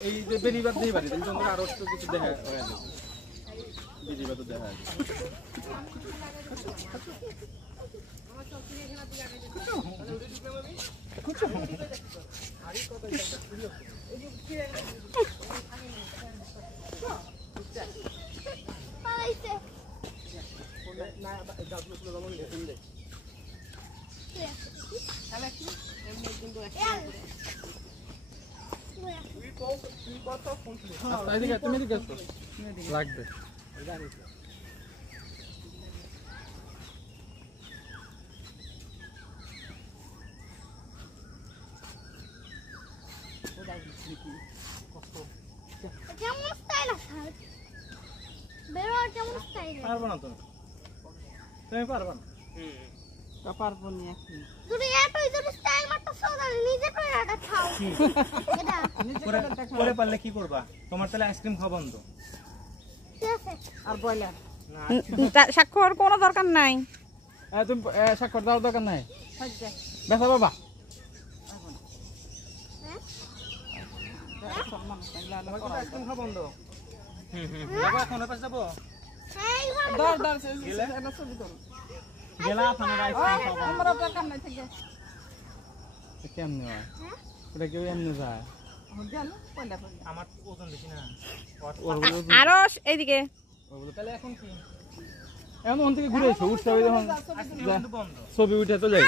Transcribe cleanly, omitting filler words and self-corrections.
এই যে বেরিবাদ দিয়ে বাড়ি কিন্তু আমরা আরো একটু কিছু দেখা হয়ে যাবে বেরিবাদ তো দেখা যাবে না দাদু গুলো রমন দেখুন দে তাহলে কি এমনি কিন্তু তুমি এদিকে আসো লাগবে কেমন স্টাইল আছে বেরো কেমন স্টাইল পারবো না তুমি পারবা না তা পারবো না এখন তুমি এতই যদি স্টাইল মারতে সোজা নিজে করে রাখা খাও এটা পরে পারলে কি করবা তোমার তাহলে আইসক্রিম খাওয়া বন্ধ ঠিক আছে আর বয়লার না স্বাক্ষর কোনো দরকার নাই তুমি স্বাক্ষর দেওয়ার দরকার নাই হজ্জা বেসা বাবা সম্মান লালা তোমার আইসক্রিম খাওয়া বন্ধ বাবা এখন পাশে যাবো এই ভালো দর দর এটা ছবি ধরো গেলা আপনার আইসক্রিম খাওয়া আমরা দরকার নাই থেকে কেমনে হয় এটা কেউ এমনি যায় জানো পয়লা আমার ওজন বেশি না আরো এইদিকে তাহলে এখন কি এখন ওখান থেকে ঘুরে এসো উৎসবে যখন ছবি উঠে তো যাই